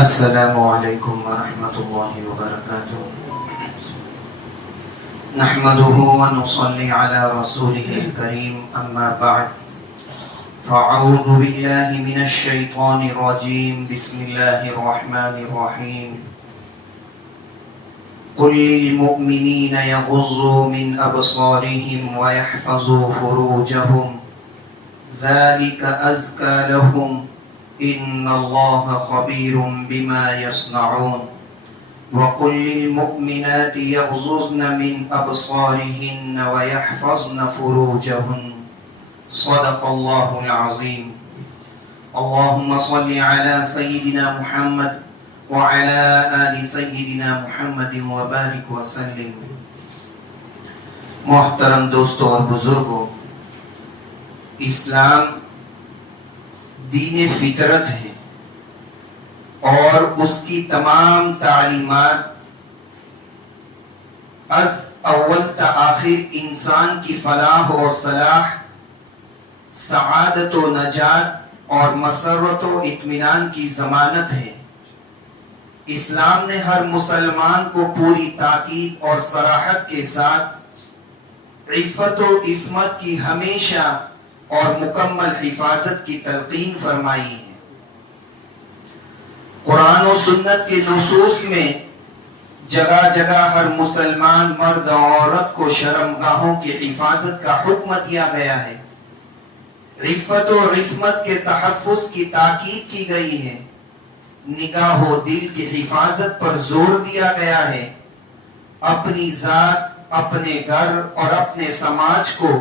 السلام علیکم ورحمۃ اللہ وبرکاتہ نحمده ونصلي على رسوله الكريم اما بعد فاعوذ بالله من الشیطان الرجیم بسم اللہ الرحمن الرحیم قل للمؤمنین یغضوا من ابصارهم ويحفظوا فروجهم ذلك ازکى لهم ان اللہ خبیر بما یصنعون وقل للمؤمنات یغضضن من ابصارهن ويحفظن فروجهن صدق اللہ العظیم اللهم صل على سيدنا محمد وعلى آل سيدنا محمد وبارك وسلم۔ محترم دوستوں اور بزرگوں، اسلام دین فطرت ہے اور اس کی تمام تعلیمات از اول تا آخر انسان کی فلاح و صلاح، سعادت و نجات اور مسرت و اطمینان کی ضمانت ہے۔ اسلام نے ہر مسلمان کو پوری تاکید اور صراحت کے ساتھ عفت و عصمت کی ہمیشہ اور مکمل حفاظت کی تلقین فرمائی ہے۔ قرآن و سنت کے نصوص میں جگہ جگہ ہر مسلمان مرد و عورت کو شرمگاہوں کی حفاظت کا حکم دیا گیا ہے۔ عفت و عصمت کے تحفظ کی تاکید کی گئی ہے۔ نگاہ و دل کی حفاظت پر زور دیا گیا ہے۔ اپنی ذات، اپنے گھر اور اپنے سماج کو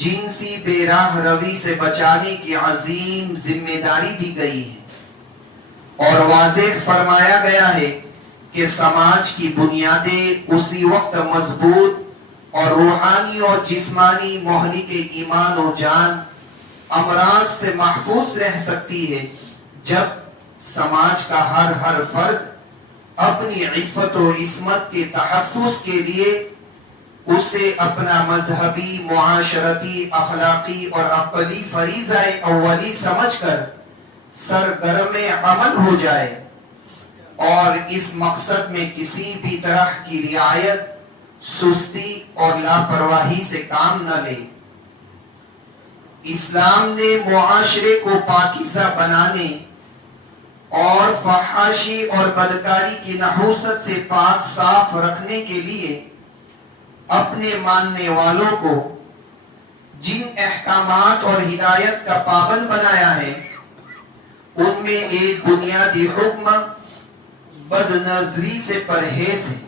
جنسی بے راہ روی سے بچانے کی عظیم ذمہ داری دی گئی ہے اور واضح فرمایا گیا ہے کہ سماج کی بنیادیں اسی وقت مضبوط اور روحانی اور جسمانی مہلک ایمان و جان امراض سے محفوظ رہ سکتی ہے جب سماج کا ہر فرد اپنی عفت و عصمت کے تحفظ کے لیے اسے اپنا مذہبی، معاشرتی، اخلاقی اور عقلی فریضہ اولی سمجھ کر سرگرم عمل ہو جائے اور اس مقصد میں کسی بھی طرح کی رعایت، سستی اور لاپرواہی سے کام نہ لے۔ اسلام نے معاشرے کو پاکیزہ بنانے اور فحاشی اور بدکاری کی نحوست سے پاک صاف رکھنے کے لیے اپنے ماننے والوں کو جن احکامات اور ہدایت کا پابند بنایا ہے ان میں ایک بنیادی حکم بد نظری سے پرہیز ہے۔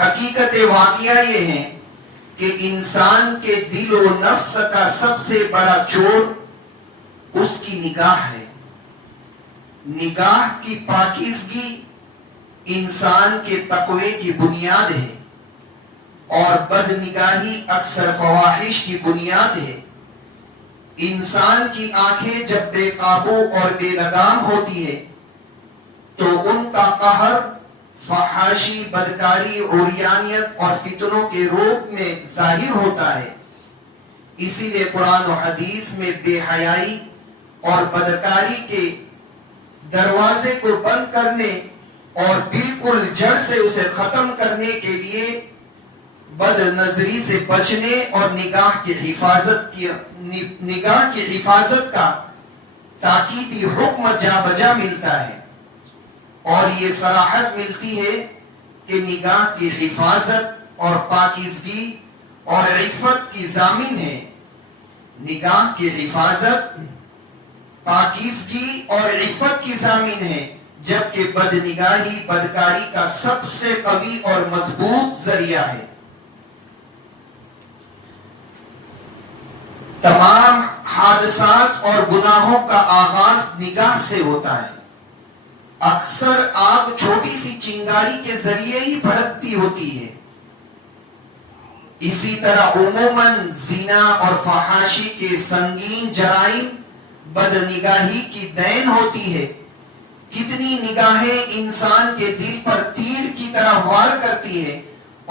حقیقت واقعہ یہ ہے کہ انسان کے دل و نفس کا سب سے بڑا چوٹ اس کی نگاہ ہے۔ نگاہ کی پاکیزگی انسان کے تقوی کی بنیاد ہے اور بد نگاہی اکثر فواحش کی بنیاد ہے۔ انسان کی آنکھیں جب بے قابو اور بے لگام ہوتی ہے تو ان کا قہر فحاشی، بدکاری، عریانیت اور فتنوں کے روپ میں ظاہر ہوتا ہے۔ اسی لیے قرآن و حدیث میں بے حیائی اور بدکاری کے دروازے کو بند کرنے اور بالکل جڑ سے اسے ختم کرنے کے لیے بد نظری سے بچنے اور نگاہ کی حفاظت کا تاکیدی حکم جا بجا ملتا ہے اور یہ صراحت ملتی ہے کہ نگاہ کی حفاظت اور پاکیزگی اور عفت کی ضامن ہے۔ نگاہ کی حفاظت، پاکیزگی اور عفت کی ضامن ہے، جبکہ بد نگاہی بدکاری کا سب سے قوی اور مضبوط ذریعہ ہے۔ تمام حادثات اور گناہوں کا آغاز نگاہ سے ہوتا ہے۔ اکثر آگ چھوٹی سی چنگاری کے ذریعے ہی بھڑکتی ہوتی ہے۔ اسی طرح عموماً زنا اور فحاشی کے سنگین جرائم بد نگاہی کی دین ہوتی ہے۔ کتنی نگاہیں انسان کے دل پر تیر کی طرح وار کرتی ہے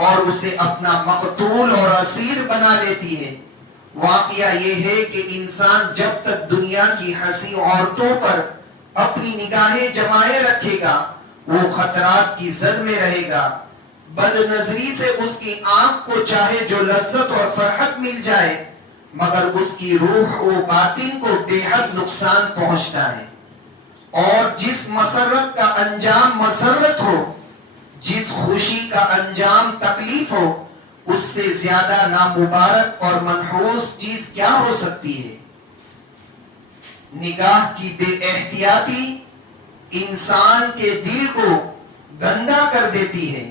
اور اسے اپنا مقتول اور اسیر بنا لیتی ہے۔ واقعہ یہ ہے کہ انسان جب تک دنیا کی حسین عورتوں پر اپنی نگاہیں جمائے رکھے گا وہ خطرات کی زد میں رہے گا. بد نظری سے اس کی آنکھ کو چاہے جو لذت اور فرحت مل جائے مگر اس کی روح و باطن کو بے حد نقصان پہنچتا ہے. اور جس مسرت کا انجام مسرت ہو، جس خوشی کا انجام تکلیف ہو، اس سے زیادہ نامبارک اور منحوس چیز کیا ہو سکتی ہے؟ نگاہ کی بے احتیاطی انسان کے دل کو گندا کر دیتی ہے.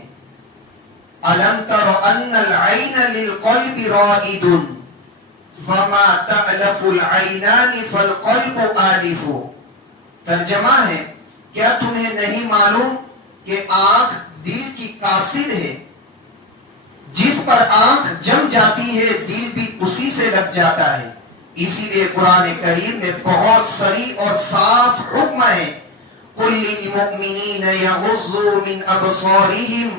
أَلَمْ تَرَ أَنَّ الْعَيْنَ لِلْقَلْبِ رَائِدٌ فَمَا تَعْلَفُ الْعَيْنَانِ فَالْقَلْبُ آلِفُ. ترجمہ ہے، کیا تمہیں نہیں معلوم کہ آنکھ دل کی قاصد ہے؟ جس پر آنکھ جم جاتی ہے دل بھی اسی سے لگ جاتا ہے. اسی لیے قرآن کریم میں بہت صریح اور صاف حکم ہے، قُلْ لِلْمُؤْمِنِينَ يَغُضُّوا مِنْ أَبْصَارِهِمْ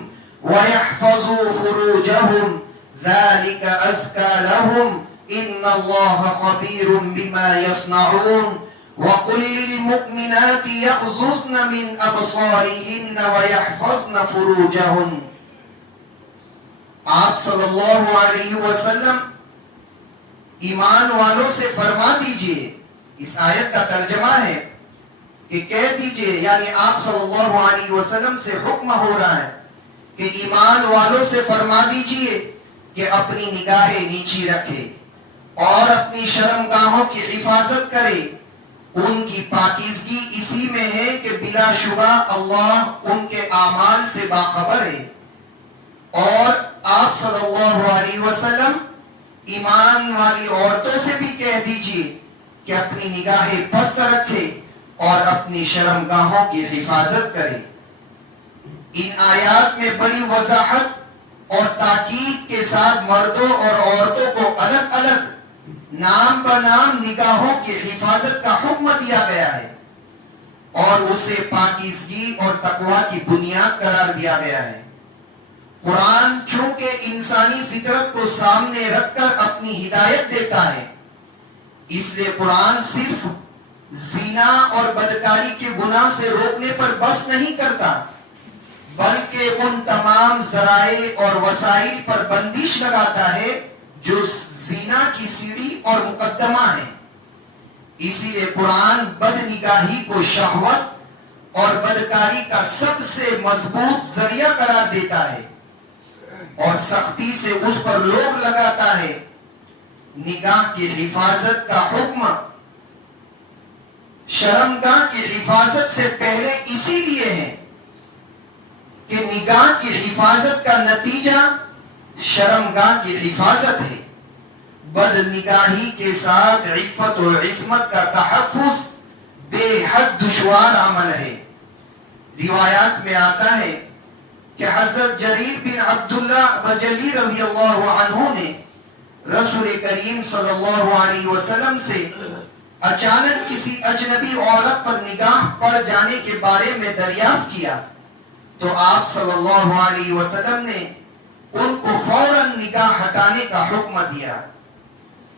وَيَحْفَظُوا فُرُوجَهُمْ ذَلِكَ أَزْكَى لَهُمْ إِنَّ اللَّهَ خَبِيرٌ بِمَا يَصْنَعُونَ وَقُلْ لِلْمُؤْمِنَاتِ يَغْضُضْنَ مِنْ أَبْصَارِهِنَّ وَيَحْفَظْنَ فُرُوجَهُنَّ. آپ صلی اللہ علیہ وسلم ایمان والوں سے فرما دیجئے، اس آیت کا ترجمہ ہے کہ کہہ دیجئے، یعنی آپ صلی اللہ علیہ وسلم سے حکم ہو رہا ہے کہ ایمان والوں سے فرما دیجئے کہ اپنی نگاہیں نیچی رکھے اور اپنی شرمگاہوں کی حفاظت کرے. ان کی پاکیزگی اسی میں ہے کہ بلا شبہ اللہ ان کے اعمال سے باخبر ہے. اور آپ صلی اللہ علیہ وسلم ایمان والی عورتوں سے بھی کہہ دیجئے کہ اپنی نگاہیں پست رکھے اور اپنی شرمگاہوں کی حفاظت کرے. ان آیات میں بڑی وضاحت اور تاکید کے ساتھ مردوں اور عورتوں کو الگ الگ نام بنام نگاہوں کی حفاظت کا حکم دیا گیا ہے اور اسے پاکیزگی اور تقوی کی بنیاد قرار دیا گیا ہے. قرآن چونکہ انسانی فطرت کو سامنے رکھ کر اپنی ہدایت دیتا ہے، اس لیے قرآن صرف زنا اور بدکاری کے گناہ سے روکنے پر بس نہیں کرتا بلکہ ان تمام ذرائع اور وسائل پر بندش لگاتا ہے جو زنا کی سیڑھی اور مقدمہ ہے. اسی لیے قرآن بد نگاہی کو شہوت اور بدکاری کا سب سے مضبوط ذریعہ قرار دیتا ہے اور سختی سے اس پر لوگ لگاتا ہے. نگاہ کی حفاظت کا حکم شرمگاہ کی حفاظت سے پہلے اسی لیے ہے کہ نگاہ کی حفاظت کا نتیجہ شرمگاہ کی حفاظت ہے. بد نگاہی کے ساتھ عفت و عصمت کا تحفظ بے حد دشوار عمل ہے. روایات میں آتا ہے کہ حضرت جریر بن عبداللہ بجلی رضی اللہ عنہ نے رسول کریم صلی اللہ علیہ وسلم سے اچانک کسی اجنبی عورت پر نگاہ پڑ جانے کے بارے میں دریافت کیا تو آپ صلی اللہ علیہ وسلم نے ان کو فوراً نگاہ ہٹانے کا حکم دیا.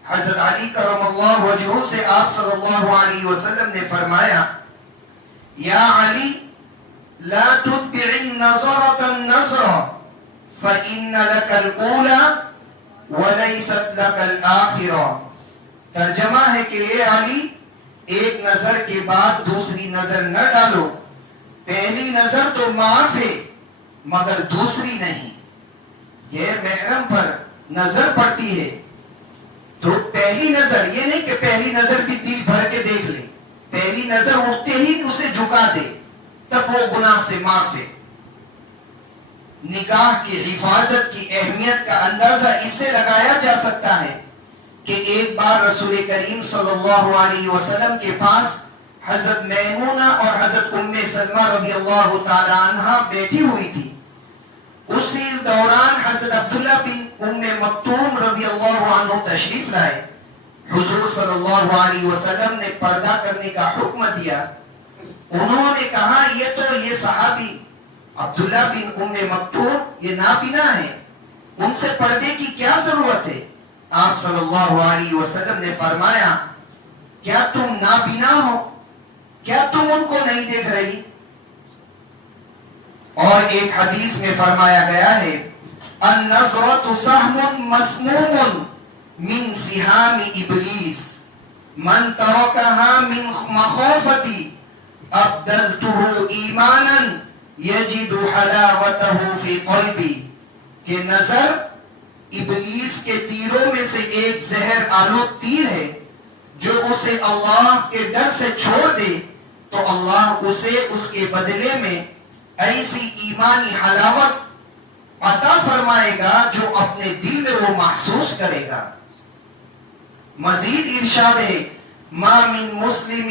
حضرت علی کرم اللہ وجہہ سے آپ صلی اللہ علیہ وسلم نے فرمایا، یا علی لا تتبع النظرة النظرة فإن لك الأولى وليست لك الآخرة. ترجمہ ہے کہ اے علی، ایک نظر کے بعد دوسری نظر نہ ڈالو، پہلی نظر تو معاف ہے مگر دوسری نہیں. غیر محرم پر نظر پڑتی ہے تو پہلی نظر یہ نہیں کہ پہلی نظر بھی دل بھر کے دیکھ لے، پہلی نظر اٹھتے ہی اسے جھکا دے تب وہ گناہ سے معاف ہے. نگاہ کی حفاظت کی اہمیت کا اندازہ اس سے لگایا جا سکتا ہے کہ ایک بار رسول کریم صلی اللہ علیہ وسلم کے پاس حضرت میمونہ اور حضرت ام سلمہ رضی اللہ تعالی عنہ بیٹھی ہوئی تھی. اسی دوران حضرت عبداللہ بن ام مکتوم رضی اللہ عنہ تشریف لائے. حضور صلی اللہ علیہ وسلم نے پردہ کرنے کا حکم دیا. انہوں نے کہا یہ صحابی عبداللہ بن ام مکتوم یہ نابینا ہے، ان سے پردے کی کیا ضرورت ہے؟ آپ صلی اللہ علیہ وسلم نے فرمایا، کیا تم نابینا ہو؟ کیا تم ان کو نہیں دیکھ رہی؟ اور ایک حدیث میں فرمایا گیا ہے النظرۃ سهم مسموم من سهام ابلیس من ترکها من مخافتی ابدلته ایمانا یجد حلاوته فی قلبی، کہ نظر ابلیس کے تیروں میں سے ایک زہر آلود تیر ہے، جو اسے اللہ کے ڈر سے چھوڑ دے تو اللہ اسے اس کے بدلے میں ایسی ایمانی حلاوت عطا فرمائے گا جو اپنے دل میں وہ محسوس کرے گا۔ مزید ارشاد ہے ما من مسلم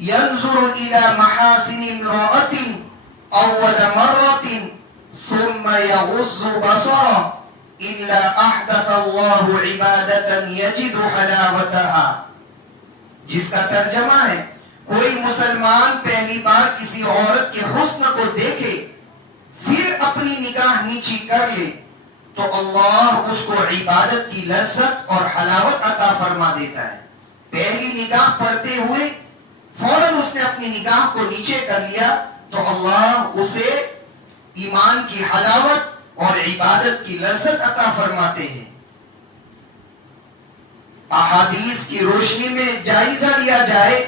ينظر الى محاسن امرأة اول مرة ثم يغض بصره الا احدث الله عبادة يجد حلاوتها، جس کا ترجمہ ہے کوئی مسلمان پہلی بار کسی عورت کے حسن کو دیکھے پھر اپنی نگاہ نیچی کر لے تو اللہ اس کو عبادت کی لذت اور حلاوت عطا فرما دیتا ہے۔ پہلی نگاہ پڑھتے ہوئے فوراً اس نے اپنی نگاہ کو نیچے کر لیا تو اللہ اسے ایمان کی حلاوت اور عبادت کی لذت عطا فرماتے ہیں۔ احادیث کی روشنی میں جائزہ لیا جائے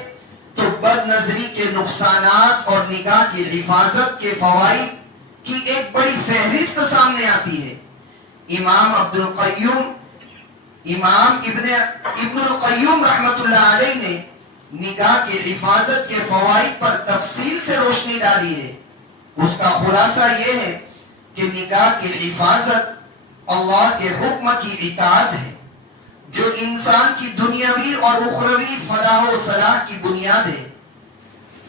تو بد نظری کے نقصانات اور نگاہ کی حفاظت کے فوائد کی ایک بڑی فہرست سامنے آتی ہے۔ امام ابن القیم رحمت اللہ علیہ نے نگاہ کی حفاظت کے فوائد پر تفصیل سے روشنی ڈالی ہے۔ اس کا خلاصہ یہ ہے کہ نگاہ کی حفاظت اللہ کے حکم کی اطاعت ہے، جو انسان کی دنیاوی اور اخروی فلاح و صلاح کی بنیاد ہے۔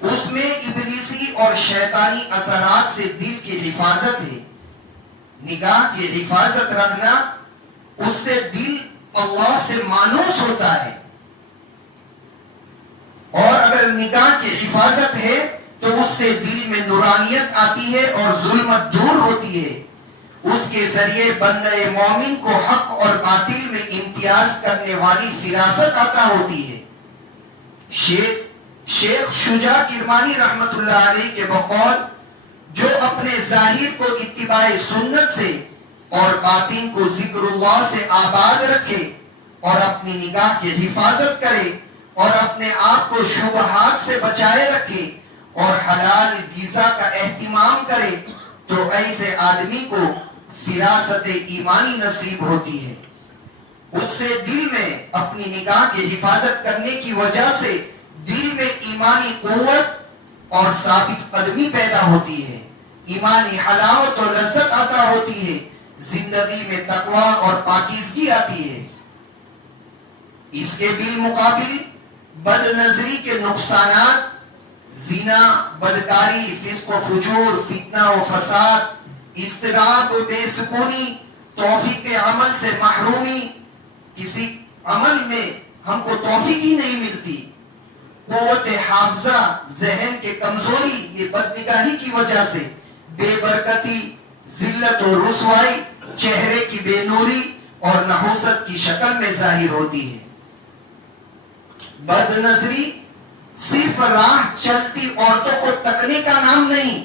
اس میں ابلیسی اور شیطانی اثرات سے دل کی حفاظت ہے۔ نگاہ کی حفاظت رکھنا اس سے دل اللہ سے مانوس ہوتا ہے، اور اگر نگاہ کی حفاظت ہے تو اس سے دل میں نورانیت آتی ہے اور ظلمت دور ہوتی ہے۔ اس کے ذریعے بندہ مومن کو حق اور باطل میں امتیاز کرنے والی فراست عطا ہوتی ہے۔ شیخ شجاع کرمانی رحمت اللہ علیہ کے بقول جو اپنے ظاہر کو اتباع سنت سے اور باطن کو ذکر اللہ سے آباد رکھے اور اپنی نگاہ کی حفاظت کرے اور اپنے آپ کو شبہات سے بچائے رکھے اور حلال غذا کا اہتمام کرے تو ایسے آدمی کو فراست ایمانی نصیب ہوتی ہے۔ اس سے دل میں اپنی نگاہ کی حفاظت کرنے کی وجہ سے دل میں ایمانی قوت اور ثابت قدمی پیدا ہوتی ہے، ایمانی حلاوت اور لذت عطا ہوتی ہے، زندگی میں تقوی اور پاکیزگی آتی ہے۔ اس کے بالمقابل بد نظری کے نقصانات زنا، بدکاری، فسق و فجور، فتنہ و فساد، اضطراب و بے سکونی، توفیق عمل سے محرومی، کسی عمل میں ہم کو توفیق ہی نہیں ملتی، قوت حافظہ، ذہن کے کمزوری، یہ بدنگاہی کی وجہ سے، بے برکتی، ذلت و رسوائی، چہرے کی بے نوری اور نحوست کی شکل میں ظاہر ہوتی ہے۔ بد نظری صرف راہ چلتی عورتوں کو تکنے کا نام نہیں،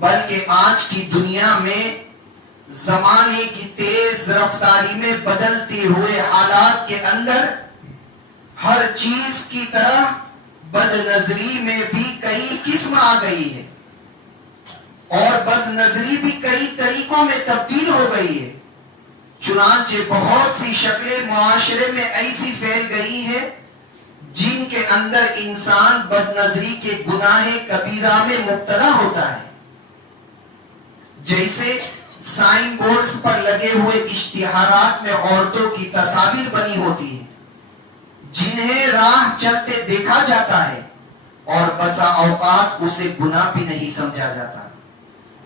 بلکہ آج کی دنیا میں زمانے کی تیز رفتاری میں بدلتے ہوئے حالات کے اندر ہر چیز کی طرح بد نظری میں بھی کئی قسم آ گئی ہے، اور بد نظری بھی کئی طریقوں میں تبدیل ہو گئی ہے۔ چنانچہ بہت سی شکلیں معاشرے میں ایسی پھیل گئی ہیں جن کے اندر انسان بد نظری کے گناہ کبیرہ میں مبتلا ہوتا ہے۔ جیسے سائن بورڈز پر لگے ہوئے اشتہارات میں عورتوں کی تصاویر بنی ہوتی ہیں جنہیں راہ چلتے دیکھا جاتا ہے اور بسا اوقات اسے گناہ بھی نہیں سمجھا جاتا،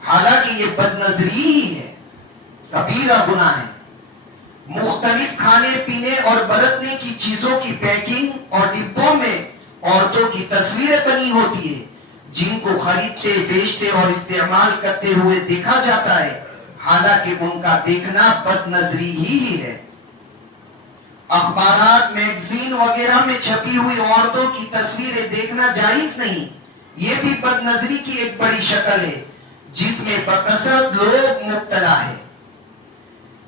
حالانکہ یہ بد نظری ہی ہے، کبیرہ گناہ ہے۔ مختلف کھانے پینے اور برتنے کی چیزوں کی پیکنگ اور ڈبوں میں عورتوں کی تصویریں بنی ہوتی ہے جن کو خریدتے، بیچتے اور استعمال کرتے ہوئے دیکھا جاتا ہے، حالانکہ ان کا دیکھنا بد نظری ہی ہے۔ اخبارات، میگزین وغیرہ میں چھپی ہوئی عورتوں کی تصویریں دیکھنا جائز نہیں. یہ بھی بد نظری کی ایک بڑی شکل ہے جس میں بکثرت لوگ مبتلا ہے.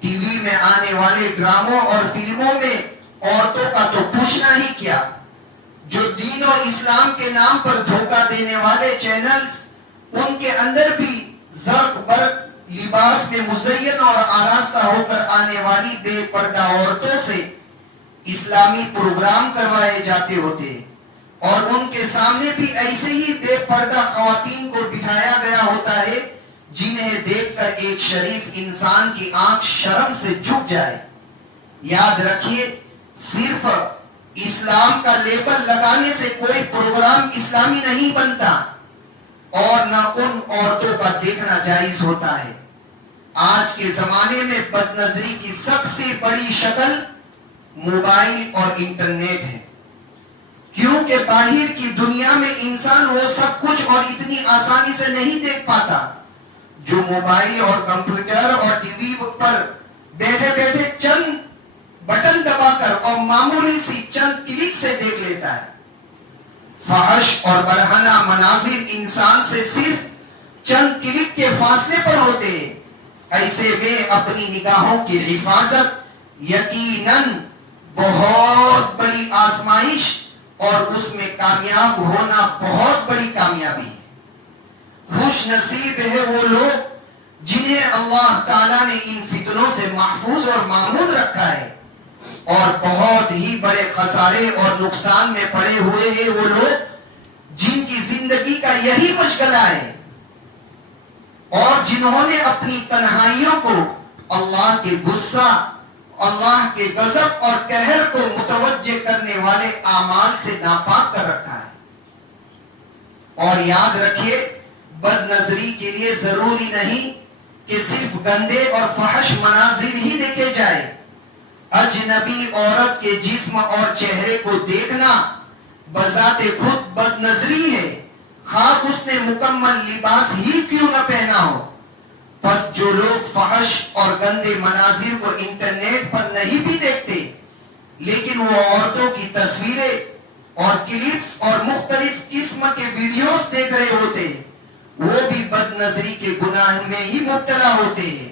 ٹی وی میں آنے والے ڈراموں اور فلموں میں عورتوں کا تو پوچھنا ہی کیا. جو دین و اسلام کے نام پر دھوکہ دینے والے چینلز، ان کے اندر بھی زرق برق لباس میں مزین اور آراستہ ہو کر آنے والی بے پردہ عورتوں سے اسلامی پروگرام کروائے جاتے ہوتے ہیں، اور ان کے سامنے بھی ایسے ہی بے پردہ خواتین کو بٹھایا گیا ہوتا ہے جنہیں دیکھ کر ایک شریف انسان کی آنکھ شرم سے جھک جائے. یاد رکھیے، صرف اسلام کا لیبل لگانے سے کوئی پروگرام اسلامی نہیں بنتا، اور نہ ان عورتوں کا دیکھنا جائز ہوتا ہے. آج کے زمانے میں بد نظری کی سب سے بڑی شکل موبائل اور انٹرنیٹ ہے، کیونکہ باہر کی دنیا میں انسان وہ سب کچھ اور اتنی آسانی سے نہیں دیکھ پاتا جو موبائل اور کمپیوٹر اور ٹی وی پر بیٹھے بیٹھے چند بٹن دبا کر اور معمولی سی چند کلک سے دیکھ لیتا ہے. فحش اور برہنہ مناظر انسان سے صرف چند کلک کے فاصلے پر ہوتے ہیں. ایسے میں اپنی نگاہوں کی حفاظت یقیناً بہت بڑی آزمائش اور اس میں کامیاب ہونا بہت بڑی کامیابی ہے. خوش نصیب ہے وہ لوگ جنہیں اللہ تعالیٰ نے ان فتنوں سے محفوظ اور مامون رکھا ہے، اور بہت ہی بڑے خسارے اور نقصان میں پڑے ہوئے ہیں وہ لوگ جن کی زندگی کا یہی مشغلہ ہے، اور جنہوں نے اپنی تنہائیوں کو اللہ کے غصہ، اللہ کے غضب اور قہر کو متوجہ کرنے والے اعمال سے ناپاک کر رکھا ہے. اور یاد رکھیے، بد نظری کے لیے ضروری نہیں کہ صرف گندے اور فحش مناظر ہی دیکھے جائے. اجنبی عورت کے جسم اور چہرے کو دیکھنا بذات خود بد نظری ہے، خواہ اس نے مکمل لباس ہی کیوں نہ پہنا ہو. پس جو لوگ فحش اور گندے مناظر کو انٹرنیٹ پر نہیں بھی دیکھتے، لیکن وہ عورتوں کی تصویریں اور کلپس اور مختلف قسم کے ویڈیوز دیکھ رہے ہوتے ہیں، وہ بھی بد نظری کے گناہ میں ہی مبتلا ہوتے ہیں.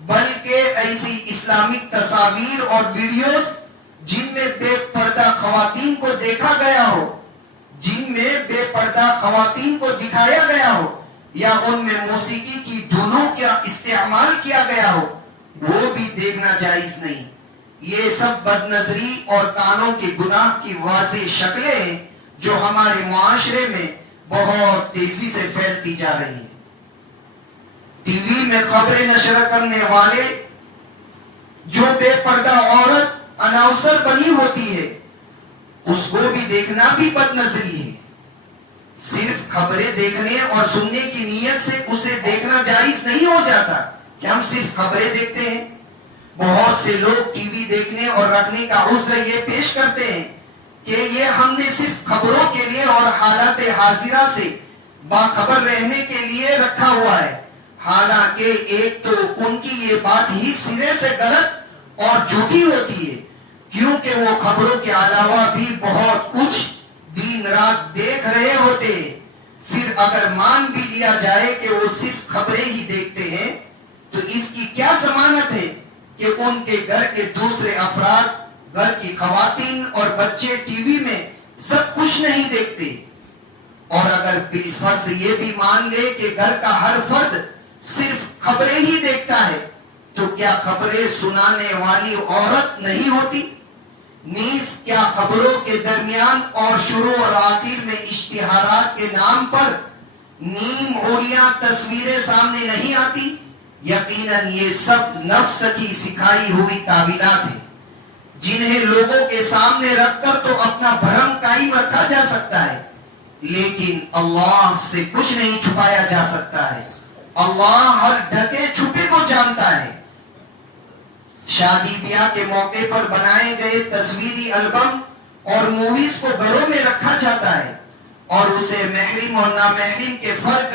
بلکہ ایسی اسلامک تصاویر اور ویڈیوز جن میں بے پردہ خواتین کو دیکھا گیا ہو، جن میں بے پردہ خواتین کو دکھایا گیا ہو، یا ان میں موسیقی کی دھنوں کا استعمال کیا گیا ہو، وہ بھی دیکھنا جائز نہیں. یہ سب بد نظری اور کانوں کے گناہ کی واضح شکلیں ہیں جو ہمارے معاشرے میں بہت تیزی سے پھیلتی جا رہی ہیں. ٹی وی میں خبریں نشر کرنے والے جو بے پردہ عورت اناؤنسر بنی ہوتی ہے، اس کو بھی دیکھنا بھی بد نظری ہے. صرف خبریں دیکھنے اور سننے کی نیت سے اسے دیکھنا جائز نہیں ہو جاتا کہ ہم صرف خبریں دیکھتے ہیں. بہت سے لوگ ٹی وی دیکھنے اور رکھنے کا عذر یہ پیش کرتے ہیں کہ یہ ہم نے صرف خبروں کے لیے اور حالات حاضرہ سے باخبر رہنے کے لیے رکھا ہوا ہے. حالانکہ ایک تو ان کی یہ بات ہی سرے سے غلط اور جھوٹی ہوتی ہے، کیونکہ وہ خبروں کے علاوہ بھی بہت کچھ دن رات دیکھ رہے ہوتے ہیں. پھر اگر مان بھی لیا جائے کہ وہ صرف خبریں ہی دیکھتے ہیں، تو اس کی کیا ضمانت ہے کہ ان کے گھر کے دوسرے افراد، گھر کی خواتین اور بچے ٹی وی میں سب کچھ نہیں دیکھتے؟ اور اگر بالفرض یہ بھی مان لے کہ گھر کا ہر فرد صرف خبریں ہی دیکھتا ہے، تو کیا خبریں سنانے والی عورت نہیں ہوتی؟ نیز کیا خبروں کے درمیان اور شروع اور آخر میں اشتہارات کے نام پر نیم عوریاں تصویریں سامنے نہیں آتی؟ یقیناً یہ سب نفس کی سکھائی ہوئی تعویلات ہیں جنہیں لوگوں کے سامنے رکھ کر تو اپنا بھرم قائم رکھا جا سکتا ہے، لیکن اللہ سے کچھ نہیں چھپایا جا سکتا ہے. اللہ ہر ڈھکے چھپے کو جانتا ہے. شادی بیاہ کے موقع پر بنائے گئے تصویری البم اور موویز کو گھروں میں رکھا جاتا ہے، اور اسے محرم اور نامحرم کے فرق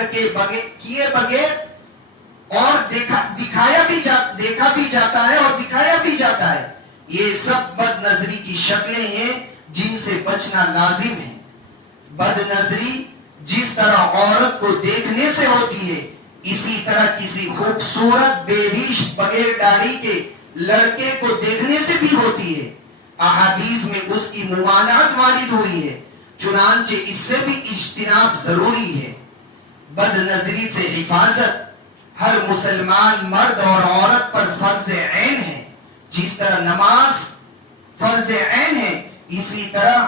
کیے بغیر اور دیکھا بھی جاتا ہے اور دکھایا بھی جاتا ہے. یہ سب بد نظری کی شکلیں ہیں جن سے بچنا لازم ہے. بد نظری جس طرح عورت کو دیکھنے سے ہوتی ہے اسی طرح کسی خوبصورت بے ریش بغیر داڑھی کے لڑکے کو دیکھنے سے بھی ہوتی ہے. احادیث میں اس کی ممانعت وارد ہوئی ہے، چنانچہ اس سے بھی اجتناب ضروری ہے. بد نظری سے حفاظت ہر مسلمان مرد اور عورت پر فرض عین ہے. جس طرح نماز فرض عین ہے اسی طرح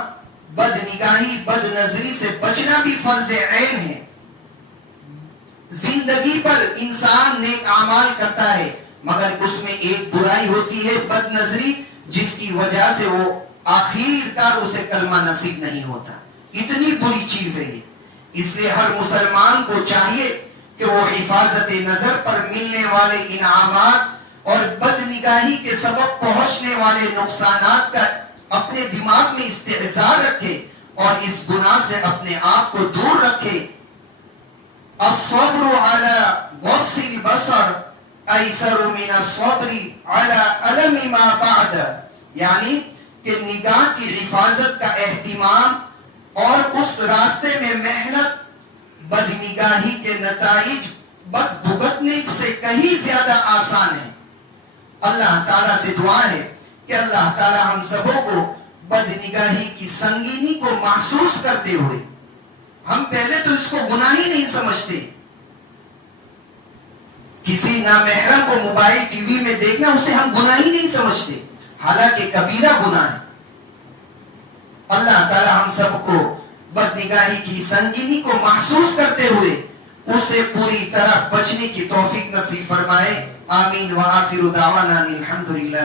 بد نگاہی بد نظری سے بچنا بھی فرض عین ہے. زندگی پر انسان نیک اعمال کرتا ہے مگر اس میں ایک برائی ہوتی ہے بد نظری، جس کی وجہ سے وہ آخر کار اسے کلمہ نصیب نہیں ہوتا. اتنی بری چیز ہے یہ. اس لیے ہر مسلمان کو چاہیے کہ وہ حفاظت نظر پر ملنے والے انعامات اور بد نگاہی کے سبب پہنچنے والے نقصانات کا اپنے دماغ میں استحضار رکھے اور اس گناہ سے اپنے آپ کو دور رکھے. الصبر على غض البصر ایسر من الصبر على الم ما بعد، یعنی کہ نگاہ کی حفاظت کا اہتمام اور اس راستے میں محنت بد نگاہی کے نتائج بد بھگتنے سے کہیں زیادہ آسان ہے. اللہ تعالیٰ سے دعا ہے کہ اللہ تعالیٰ ہم سبوں کو بد نگاہی کی سنگینی کو محسوس کرتے ہوئے، ہم پہلے تو اس کو گناہ ہی نہیں سمجھتے. کسی نامحرم کو موبائل ٹی وی میں دیکھنا اسے ہم گناہ ہی نہیں سمجھتے، حالانکہ کبیرہ گناہ ہے. اللہ تعالی ہم سب کو بد نگاہی کی سنگینی کو محسوس کرتے ہوئے اس سے پوری طرح بچنے کی توفیق نصیب فرمائے. آمین. وآخر دعوانا الحمدللہ.